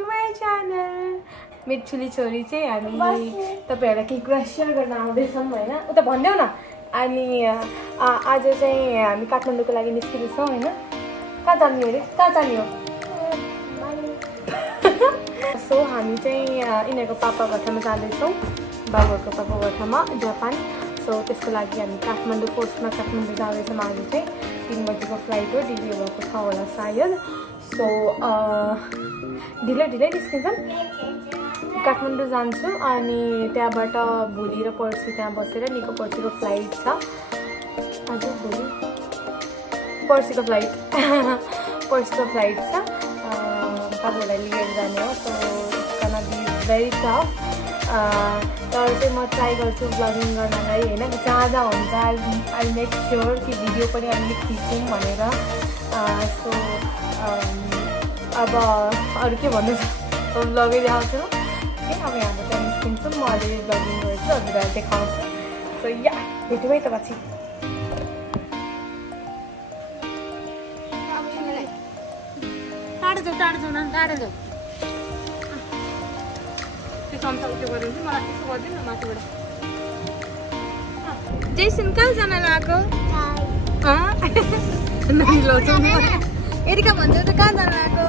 to my channel. मिठुली छोरी चाहिँ हामी तपाईहरुलाई केही कुरा शेयर गर्न आउँदैछौं हैन उता भन्देऊ न अनि आज चाहिँ हामी काठमाडौँको लागि निस्किन्छौं हैन कहाँ जाने हो सो हामी चाहिँ इनेको पापा घरमा जाँदैछौं बाबुको पापा घरमा जापान सो त्यसको लागि हामी काठमाडौँ फोर्समा काठमाडौँ जाँदैछौं आज चाहिँ 3 बजेको फ्लाइट हो ढिलो भएको छ होला सायद सो ढिलो निस्किन्छौं काठमाडौँ जान्छु अनि त्यहाँबाट भोलि र पर्सि त्यहाँ बसेर निको पर्सिको फ्लाइट छ आज भोलि पर्सिको फ्लाइट छ बाबुलाई लिएर जाने हो सो it's gonna be very tough तर चाहिँ म ट्राई गर्छु ब्लगिङ गर्नलाई हैन जहाँ हुन्छ आई मेक स्योर कि भिडियो पनि अलिक खिचौँ भनेर सो अब अरु के भन्नु छ ब्लगै देखाउँछु अब यहाँबाट निस्किन्छु म अलि ब्लगिङ गर्छु हजुरलाई देखाउँछु सो या भेटौँ है त पछि टाढो जाऊ त्यो चम्चा उठ्यो गरिदिन्छु मलाई यसो गरिदिनु न माथिबाट जेसन कहाँ जान लागेको एरिका भन्दै त कहाँ जान लागेको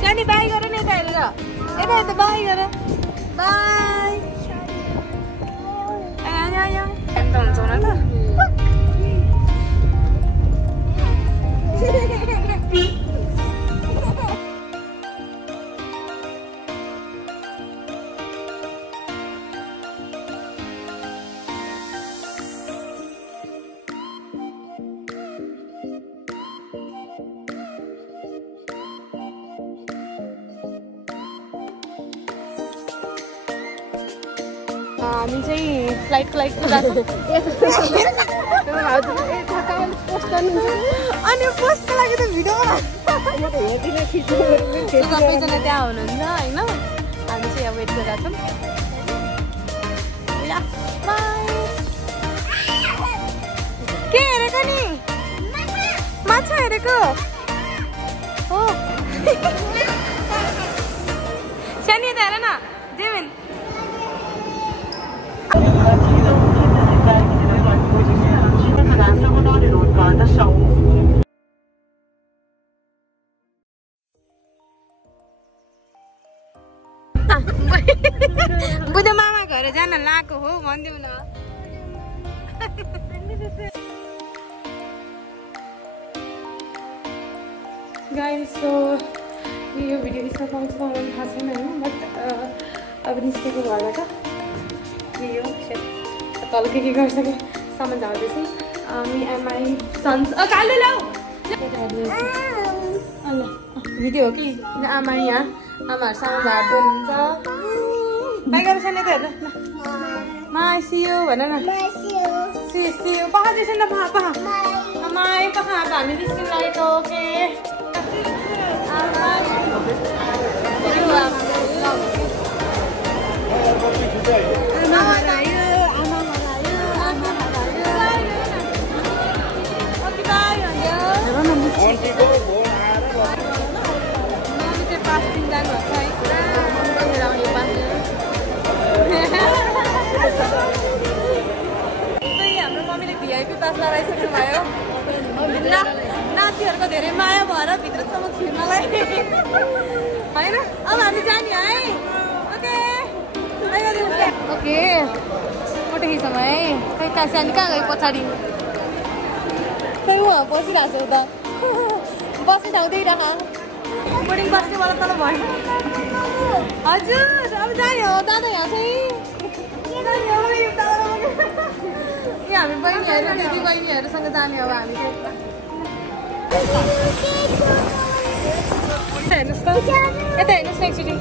सानी बाई गर न यता हेरेर यता बाई गर बाई आया हुन्छ हुन त हामी चाहिँ फ्लाइटको लागि जान्छौँ अनि पोस्टको लागि त भिडियो सबैजना त्यहाँ हुनुहुन्छ होइन हामी चाहिँ वेट गरिरहेको छौँ के हेरेको नि माछा हेरेको हो सानी यता हेर न जेमिन बुद्ध मामा घर जान लाएको हो भनिदेऊ न गाइस सो यो भिडियो यसमा पाउँछ मलाई थाहा छैन हैन बट अब निस्केको घरबाट यो तल के गरिसके सामान झार्दैछु मी एन्ड माई सन्स काले लाऊ भिडियो हो कि आमा यहाँ आमाहरू सामान झार्दै हुनुहुन्छ बाई गरेर सानो त हेर्नु माई सियो भन न सियो पखाउँदैछ नि त माई पखा अब हामी निस्किनु लागेको ओके हाम्रो मम्मीले भिआइपी पास लगाइसक्नु भयो नातिहरूको धेरै माया भएर भित्रसम्म छिर्नलाई होइन अब हामी जाने है ओके फोटो खिचौँ है खै कासानी कहाँ गयो पछाडि खै उहाँ बसिरहेको छ उता बस्ने ठाउँ त्यही राख बोर्डिङ बस्नेबाट तल भयो हजुर अब जाने हो दादा यहाँ चाहिँ हामी बहिनीहरू दिदी बहिनीहरूसँग जाने अब हामी हेर्नुहोस् त यता हेर्नुहोस् न एकचोटि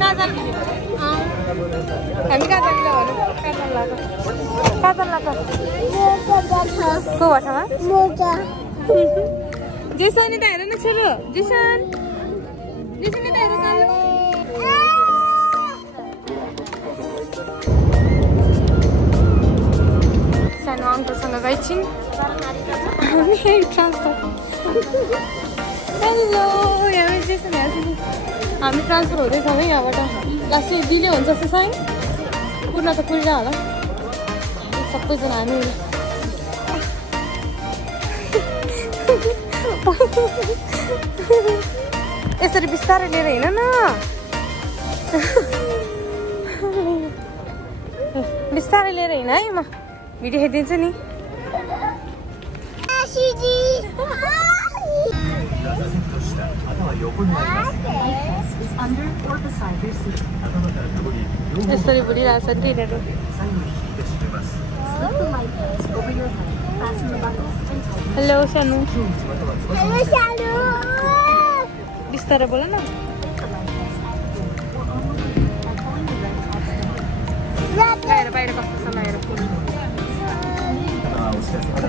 कहाँ जानु हामी कहाँ जाने ल भनौँ कहाँ जानु लाग्छ को भठामा जेसन यता हेर न छोरो जेसन यता हेर सानो अङ्कलसँग गइछौँ ट्रान्सफर हेलो यहाँ स्टेसन हामी ट्रान्सफर हुँदैछौँ है यहाँबाट लास्टै डिले हुन्छ जस्तो छ है पुर्न त पुरिरह होला सबैजना हामी यसरी बिस्तारै लिएर हिँड न बिस्तारै लिएर हिँड है म भिडियो हेरिदिन्छु नि यसरी बोलिरहेछ नि तिनीहरू हेलो सानो बिस्तारै बोल न बाहिर बाहिर कस्तो छ बाहिर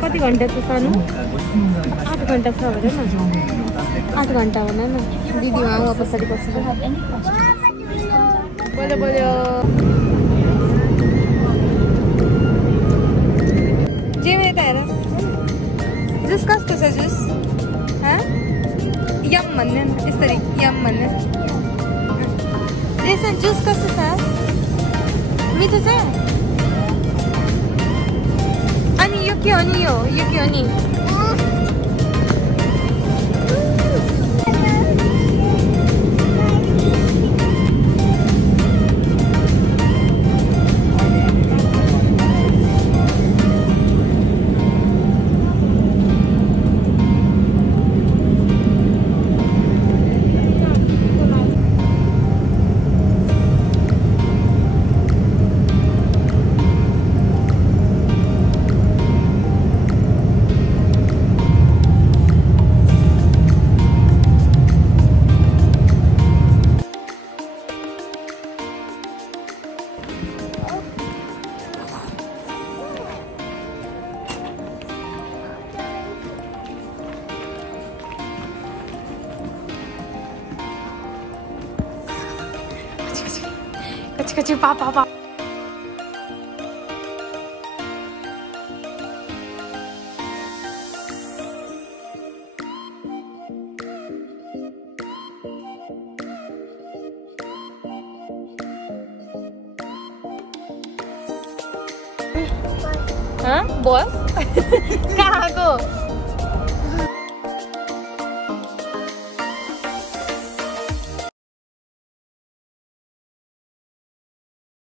कति घन्टा छ सानो 8 घन्टा छ भने न 8 घन्टा भन न दिदी वहाँ पछाडि बस्छ बोल्यो बोल्यो जेमे त हेर जुस कस्तो छ जुस यम भन्ने यसरी यम भन्ने जेसन जुस कस्तो छ मिठो छ अनि यो के हो नि यो के हो नि kecil papa. Hah, bos? Kagak.